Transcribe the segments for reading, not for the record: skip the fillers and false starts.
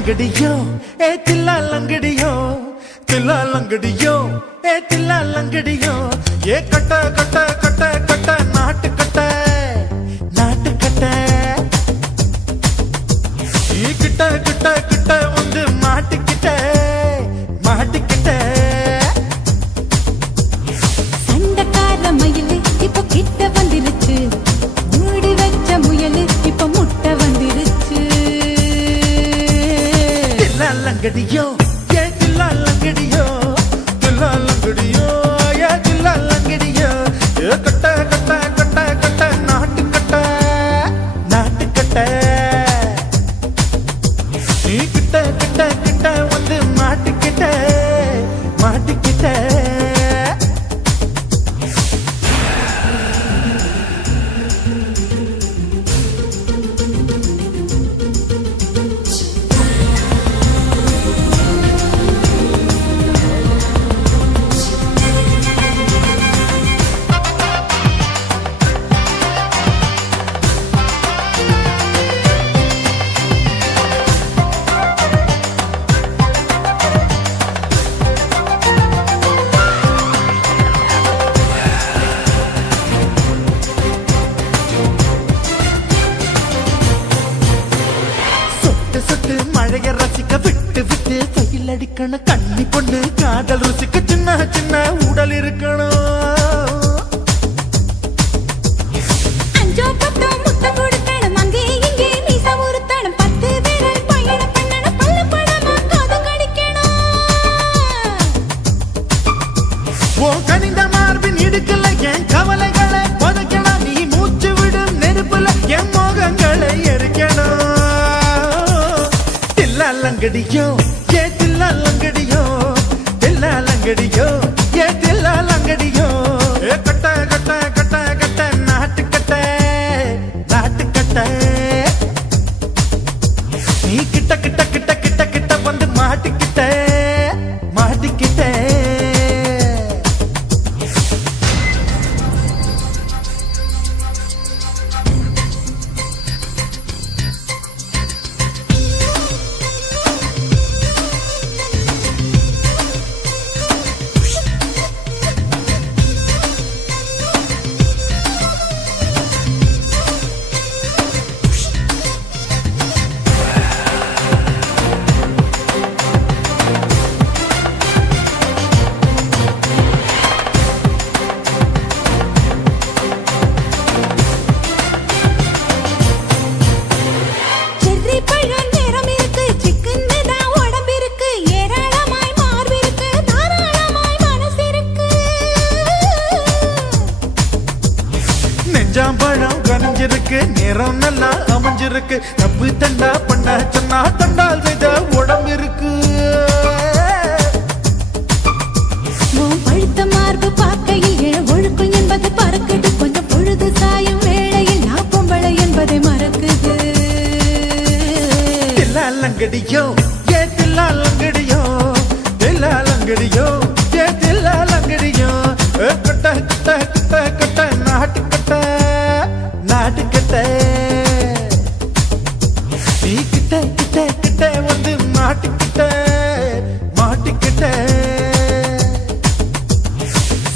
லங்கடியோ ஏ தில்லா லங்கடியோ தில்லா லங்கடியோ ஏ தில்லா லங்கடியோ ஏ கட்ட கட்ட கட்ட கட்ட நாட்டு கட்ட நாட்டு கட்ட ஈ கிட்ட கிட்ட கிட்ட வந்து மாட்டிக்கிட்ட மாட்டிக்கிட்ட சண்டக்கார மயிலு இப்ப கிட்ட வந்துருச்சு மூடி வச்ச முயலு இப்ப முட்டை வந்துருச்சு தில்லா லங்கடியோ ஏ தில்லா லங்கடியோ தில்லா லங்கடியோ ஏ தில்லா லங்கடியோ ஏ கட்ட கட்ட கட்ட கட்ட நாட்டு கட்ட நாட்டு கட்ட நீ கிட்ட கிட்ட கிட்ட வந்து மாட்டிக்கிட்ட மாட்டிக்கிட்ட சொட்டு மழைய ரசிக்க விட்டு விட்டு கையில் அடிக்கணும் கண்ணி பொண்ணு காதல் ருசிக்க சின்ன சின்ன உடல் இருக்கணும் அஞ்சோ பத்தோ முத்தம் கொடுக்கணும் அங்கே இங்கே மீச உறுத்தணும் 10 விரல் பயணம் பண்ணணும் பல்ல படமா காது கடிக்கணும் ஓ கனிந்த மார்பின் இடுக்கல என் கவலைகளை புதைக்கணும் நீ மூச்சு விடும் நெருப்புல என் மோகங்களை எரிக்கணும் தில்லா லங்கடியோ ஏ தில்லா லங்கடியோ தில்லா லங்கடியோ ஏ தில்லா லங்கடியோ ஏ கட்ட கட்ட கட்ட கட்ட நாட்டு கட்ட நாட்டு கட்ட நீ கிட்ட கிட்ட கிட்ட கிட்ட கிட்ட வந்து மாட்டிக்கிட்ட மாட்டிக்கிட்ட செர்ரி பழம் நேரம் இருக்கு சிக்கன்னு தான் உடம்பு இருக்கு ஏராளமாய் மார்பு இருக்கு தாராளமாய் மனசு இருக்கு நெஞ்சாம்பழம் கனிஞ்சிருக்கு நேரம் நல்லா அமைஞ்சிருக்கு தப்பு தண்டா பண்ண சொன்னா தண்டால் செய்த உடம்பு இருக்கு உன் பழுத்த மார்பு பார்க்கையில் இழ ஒழுக்கும் என்பது பறக்குது கொஞ்சம் பொழுது சாயும் வேளையில் நான் பொம்பளை என்பதை மறக்குது தில்லா லங்கடியோ ஏ தில்லா லங்கடியோ தில்லா லங்கடியோ ஏ தில்லா லங்கடியோ ஏ கட்ட கட்ட கட்ட கட்ட நாட்டு கட்ட நாட்டு கட்ட நீ கிட்ட கிட்ட கிட்ட வந்து மாட்டிக்கிட்ட மாட்டிக்கிட்ட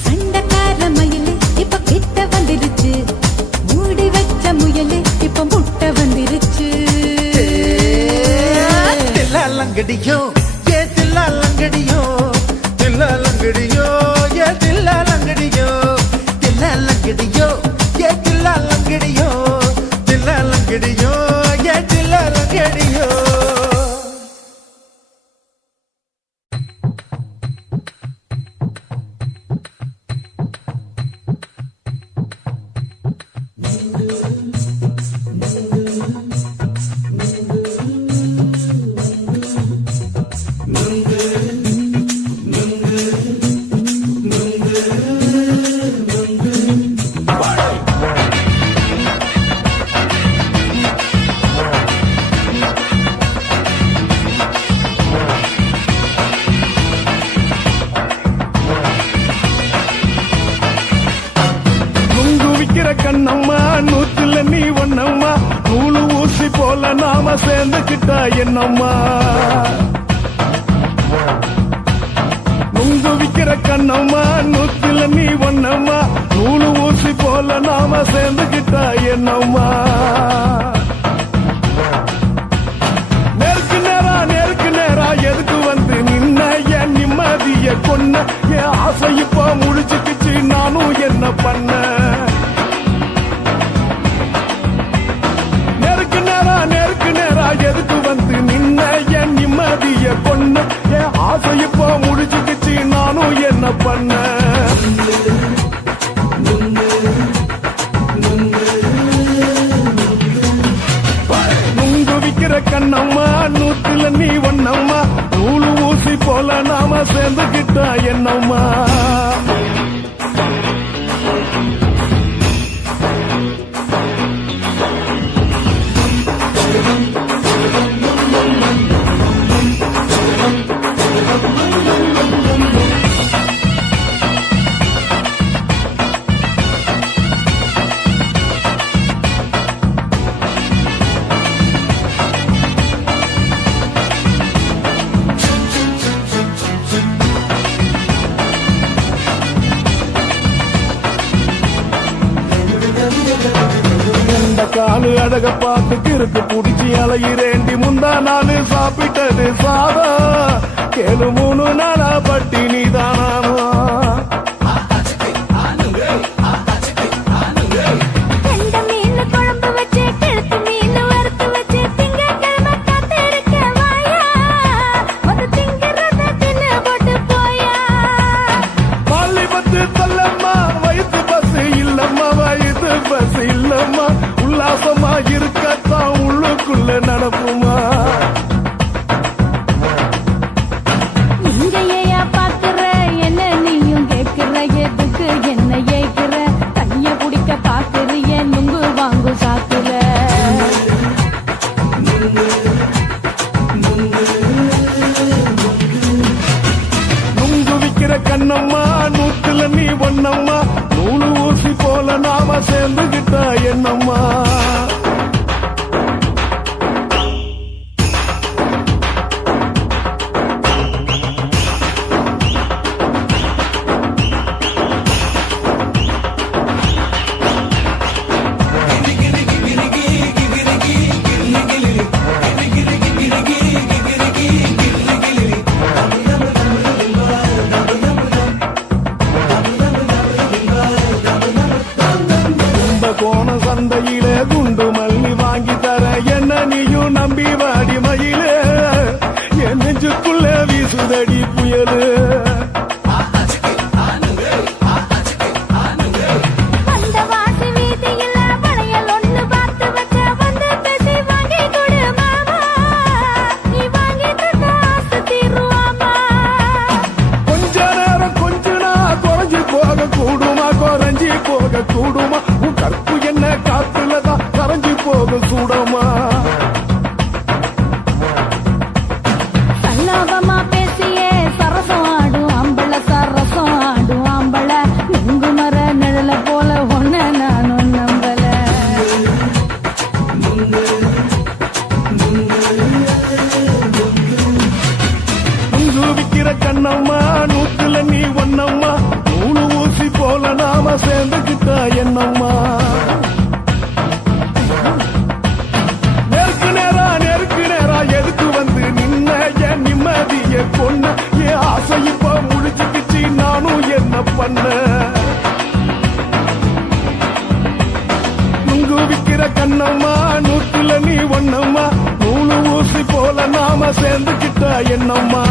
சண்டக்கார மயிலு இப்ப கிட்ட வந்துருச்சு மூடி வச்ச முயலு இப்ப முட்டை வந்துருச்சு தில்லா லங்கடியோ ஏ தில்லா லங்கடியோ தில்லா சேர்ந்துக்கிட்டா என்னம்மா நுங்கு விக்கிற கண்ணம்மா நூத்துல நீ ஒன்னம்மா நூலு ஊசி போல நாம சேர்ந்துக்கிட்டா என்னம்மா நேருக்கு நேரா எதுக்கு வந்து நின்ன என் நிம்மதிய கொன்ன என் ஆசை இப்ப முடிச்சுக்கிச்சு நானும் என்ன பண்ண நேருக்கு நேரா எதுக்கு வந்து நின்ன என் நிம்மதிய கொன்ன என் ஆசை இப்ப முடிச்சுக்கிச்சு நானும் என்ன பண்ண நுங்கு விக்கிற கண்ணம்மா நூத்துல நீ ஒன்னம்மா நூலு ஊசி போல நாம சேர்ந்துக்கிட்டா என்னம்மா காலு அழக பார்த்து கிறுக்கு புடிச்சு அலையிறேண்டி முந்தா நாலு சாப்பிட்டது சாதம் கேளு 3 நாளா பட்டினி தானாமா உல்லாசமா இருக்கத்தான் உள்ளுக்குள்ள நடப்புமா நீங்க பாக்குற என்ன நீயும் கேட்கிற எதுக்கு என்ன ஏக்குற கைய குடிக்க பாக்குறிய நுங்கு வாங்கு சாக்குற நுங்கு விக்கிற கண்ணம்மா நூத்துல நீ ஒன்னம்மா நூலு ஊசி போல நாம சேர்ந்துகிட்டா என்னம்மா கோண சந்தையில குண்டு மல்லி வாங்கி தர என்ன நீயும் நம்பி வாடி மயிலே என் நெஞ்சுக்குள்ள வீசுதடி புயலு கொஞ்ச நேரம் கொஞ்ச நாள் குறைஞ்சி போக கூடுமா குறைஞ்சி போக கூடுமா கற்பு என்ன காத்துலதான் கரைஞ்சி போக சூடமா சல்லாபமா பேசியே சரசம் ஆடும் அம்பள சரசம் ஆடும் அம்பள நுங்கு மர நிழல போல ஒன்ன நானும் நம்பல நுங்கு விக்கிற கண்ணம்மா நூத்துல நீ ஒன்னம்மா நூலு ஊசி போல நாம சேர்ந்துக்கிட்டா என்னம்மா நேருக்கு நேரா எதுக்கு வந்து நின்ன என் நிம்மதிய கொன்ன என் ஆசை இப்ப முடிச்சுக்கிச்சு நானும் என்ன பண்ண நுங்கு விக்கிற கண்ணம்மா நூத்துல நீ ஒன்னம்மா நூலு ஊசி போல நாம சேர்ந்துக்கிட்டா என்னம்மா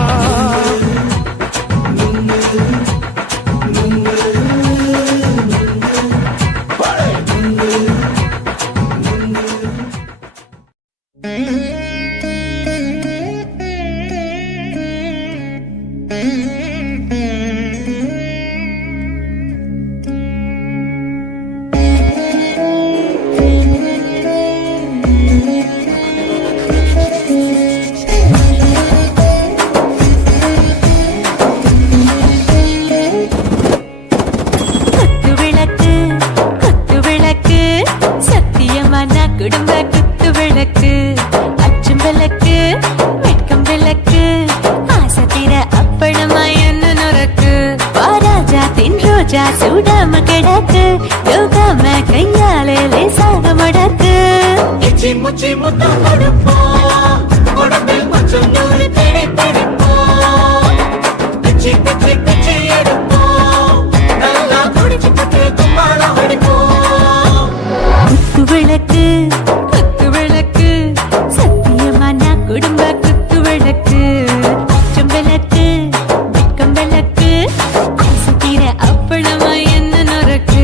ரோஜா சூடாம கிடக்கு யோகாம கையாலே லேசாக மடக்கு இச்சி முச்சி முத்தம் கொடுப்போம் உடம்பில் கொஞ்சம் நூறு தேடி பிடிப்போம் பிச்சி பிச்சி பிச்சி எடுப்போம் நல்லா குடிச்சு பட்டு கும்பாலம் அடிப்போம் குத்து விளக்கு குத்து விளக்கு சத்தியமான குடும்ப குத்து விளக்கு அச்சம் விளக்கு வெட்கம் விளக்கு ஆசை தீர அப்பளமா என்ன நொறுக்கு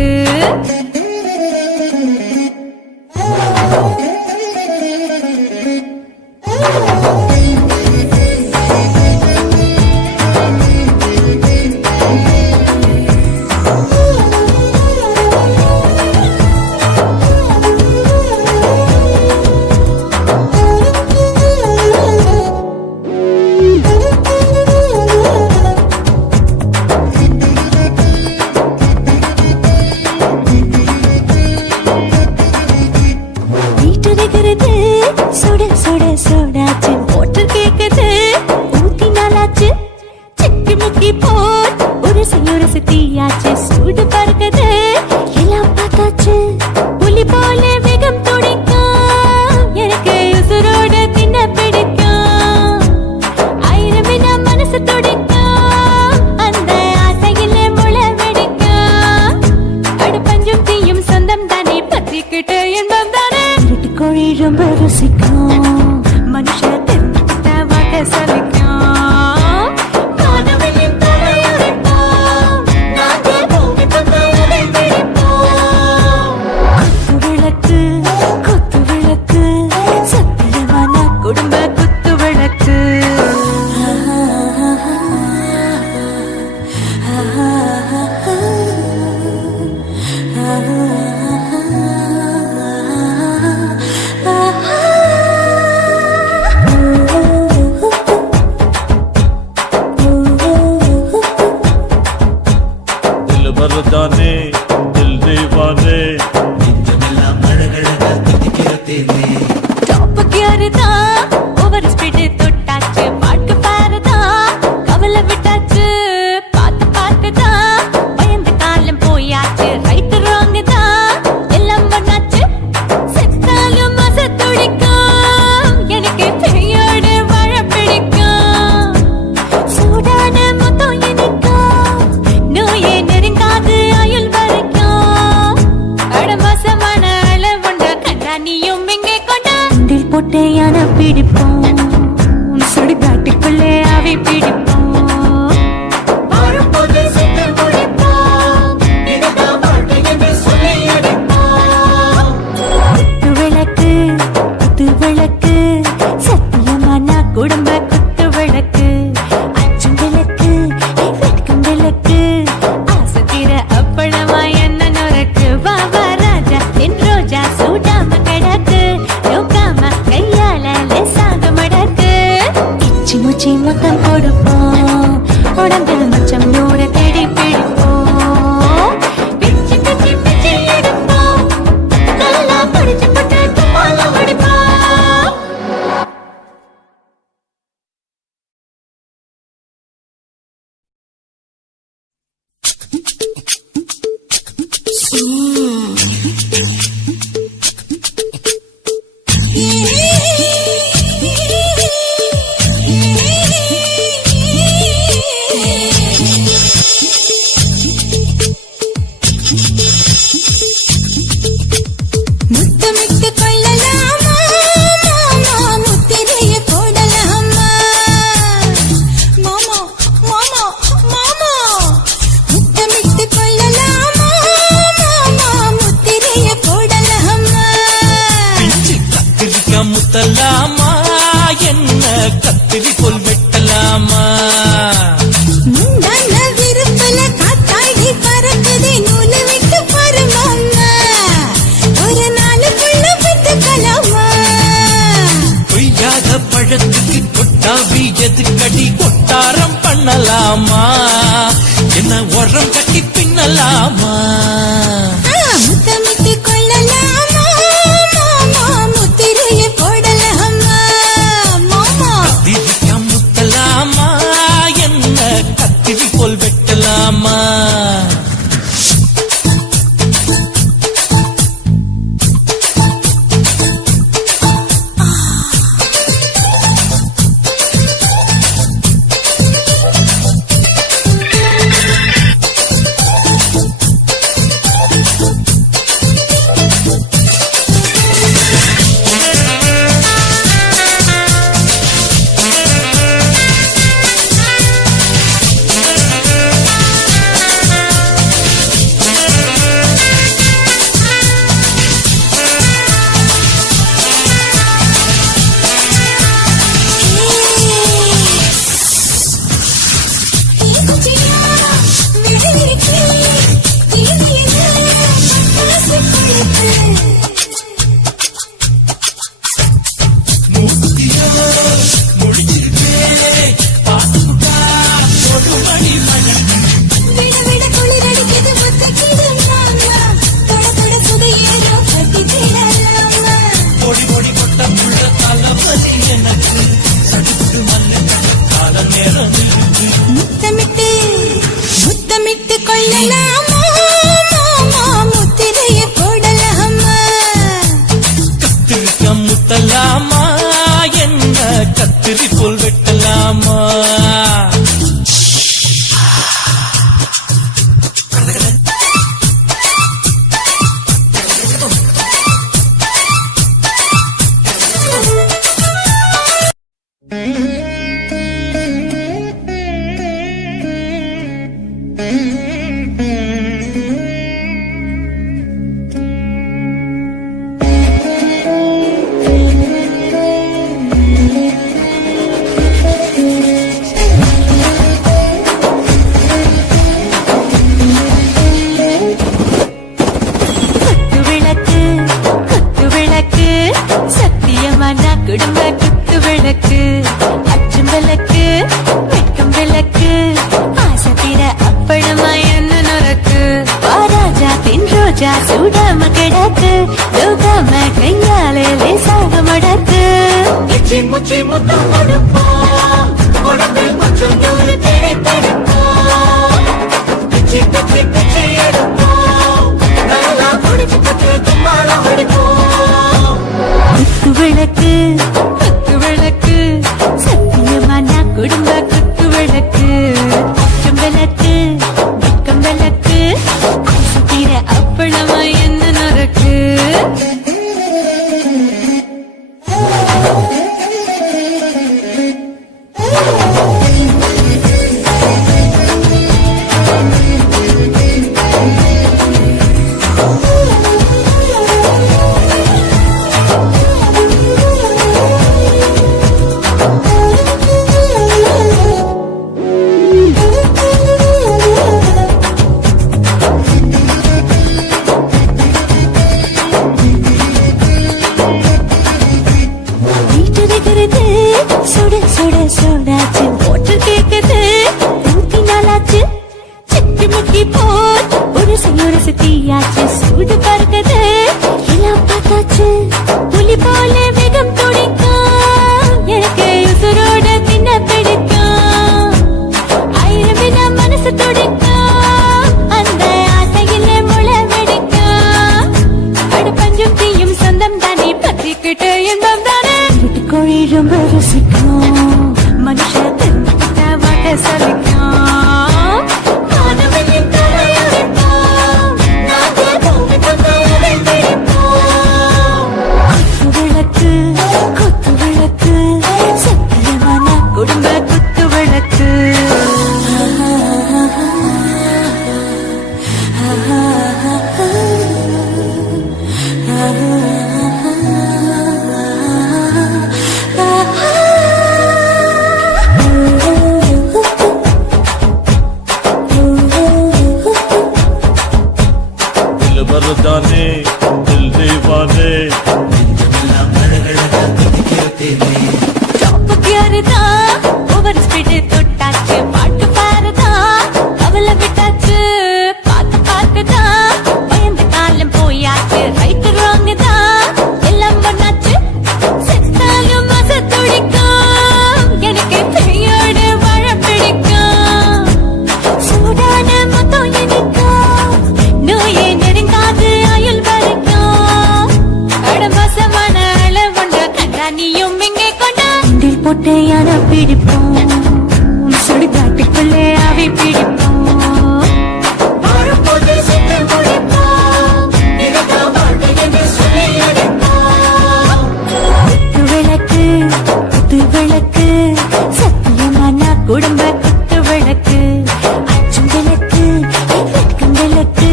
வீட்டுகிறது சுட சுட சுடாச்சு மோட்டர் கேக்குது ஊத்தி நாளாச்சு சிக்கி முக்கி போல் ஒரு தீயாச்சு சூடு பறக்குது எல்லாம் பார்த்தாச்சு புலி போல வேகம் துடிக்கும் எனக்கு உசுரோட தின்ன பிடிக்கும் ஆயிரம் என மனசு துடிக்கும் அந்த ஆசையிலே முளை வெடிக்கும் அடுப்பஞ்சும் தீயும் சொந்தம் தானே பத்திக்கிட்டு என்பம் தானே கோழி ரொம்ப ருசிக்கும் மனுஷ தெரிஞ்சுக்கிட்ட வாக்க சலிக்கும் காதலின் தலையுரைப்போம் நாங்கள் பூமி பந்து உதை பிடிப்போம் குத்து விளக்கு சத்தியமான குடும்ப குத்து விளக்கு दिल भर जाने दिल दीवाने நெஞ்சமெல்லாம் அழகழகா தித்திக்கிறதேனே டாப் கியர் தான் ஓவர் ஸ்பீட் தொட்டாச்சு பாட்டு பாருதான் கவலை விட்டாச்சு பார்த்து தான் பயந்த காலம் போயாச்சு ரைட் ராங் தான் எல்லாம் பண்ணாச்சு செத்தாலும் மச துடிக்கும் எனக்கு பெரியோடு வாழ பிடிக்கும் சூடான முத்தம் இனிக்கும் நோயே நெருங்காது ஆயுள் வரைக்கும் அடமோசமான அளவுண்ட கண்டா நீயும் இங்கே கொண்டா உண்டில் போட்டு யானை பிடிப்போம் சுடுகாட்டுக்குள்ளே அவை பிடிப்போம் வரும்போது சுட்டு முடிப்போம் இதுதான் வாழ்க்கை என்று சொல்லி அடிப்போம் குத்து விளக்கு சத்தியமான குடும்ப குத்து விளக்கு அச்சம் விளக்கு வெட்கம் விளக்கு ஆசை தீர அப்பளமா என்ன நொறுக்கு வா வா ராஜா என் ரோஜா சூடாம கிடக்கு யோகாம கையால லேசாக மடக்கு இச்சி முச்சி மொத்தம் கொடுப்போம் உடம்பில் மச்சம் நூறு தேடி பிடிப்போம் பிச்சி பிச்சி பிச்சி எடுப்போம் நல்லா படிச்சு பட்டு கும்பாலம் அடிப்போம் முத்தமிட்டு கொள்ளலாமா மாமா முத்திரைய போடலாமா மாமா மாமா மாமா முத்தமிட்டு கொள்ளலாமா மாமா முத்திரைய போடலாமா பிஞ்சு கத்திரிக்கா முத்தலாமா என்ன கத்திரி போல் வெட்டலாமா முந்தான விருப்பல காத்தாடி பறக்குதே நூலை விட்டு பாரு மாமா ஒரு நாளுக்குள்ள விட்டுக்கலாமா கொய்யாத பழத்துக்கு கொட்டாவி எதுக்கடி கொட்டாரம் பண்ணலாமா என்ன உரம் கட்டி பின்னலாமா முத்தமிட்டு கொள்ளலாமா மாமா முத்திரைய போடலாமா மாமா கத்திரிக்கா முத்தலாமா என்ன கத்திரி போல் வெட்டலாமா சொல்லலாமா மாமா முத்திரைய போடலாமா கத்திரிக்க முத்தலாமா என்ன கத்திரி போல் வெட்டலாமா குடும்ப குத்து விளக்கு அச்சும் விளக்கு வெட்கம் விளக்கு ஆசை தீர அப்பளமா என்ன நொறக்கு ராஜா தின் ரோஜா சூடாம கிடக்கு தூக்காம கையாலே லேசாக மடக்கு இச்சி முச்சி முத்தம் கொடுப்போம் உடம்பில் கொஞ்சம் நூறு தேய்த்தெடுப்போம் பிச்சி பிச்சி பிச்சி எடுப்போம் நல்லா குடிச்சு பத்து தும்பாலம் அடிப்போம் குத்து விளக்கு குத்து விளக்கு சத்தியமா நான் குடும்ப குத்து விளக்கு அச்சும் விளக்கு வெட்கம் விளக்கு ஆசை தீர அப்பளமா என்ன நொறக்கு சுட சுட சுடாச்சு போட்டு கேக்குது ஊத்தி நாளாச்சு சிக்கி முக்கி போல் ஒரு தீயாச்சு சூடு பறக்குது எல்லாம் பார்த்தாச்சு புலி போல வேகம் துடிக்கும் எனக்கு உசுரோட தின்ன பிடிக்கும் ஆயிரம் வினா மனசு துடிக்கும் அந்த ஆசையிலே முளை வெடிக்கும் அடு பஞ்சும் தீயும் சொந்தம் தானே பத்திக்கிட்டு இன்பம் தானே கோழி ரொம்ப ருசிக்கும் மனுஷ தின்னுட்ட வாட்ட சலிக்கும் மானவனின் தலையடிப்போம் நாங்கள் பூமி பந்தலை பிடிப்போம் குத்து விளக்கு சத்தியமான குடும்ப குத்து விளக்கு मर्दाने दिल दीवाने நெஞ்சமெல்லாம் அழகழகா கத்திக்கிறதேனே டாப் கியர்தா ஓவர் ஸ்பீட் தொட்டாச்சு பாட்டு பாருதா அவள விட்டாச்சு பார்த்து பார்க்கதா பயந்து காலம் போயாச்சு ரைட் ராங் தான் எல்லாம் பண்ணாச்சு செத்தாலும் மச துடிக்கும் எனக்கு பெரியோடு வாழ பிடிக்கும் சூடான மொத்தம் எனக்கும் நோயே நெருங்காது ஆயுள் வரைக்கும் அடமசமான அளவுண்ட கண்டா நீயும் இங்கே கொண்டா போட்டு யானை பிடிப்போம் சுடுகாட்டுக்குள்ளே அவை பிடிப்போம் வரும்போது சுட்டு முடிப்போம் இதுதான் வாழ்க்கை என்று சொல்லி அடிப்போம் குத்து விளக்கு சத்தியமான குடும்ப குத்து விளக்கு அச்சும் விளக்கு வெட்கம் விளக்கு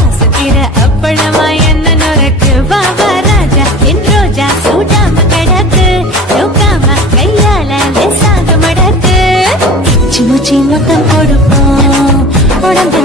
ஆசை தீர அப்பளமா என்ன நொறக்கு வா ராஜா என் ரோஜா சூடாம கிடக்கு தூக்காம கையால லேசாக மடக்கு இச்சி முச்சி மொத்தம் கொடுப்போம் உடம்பு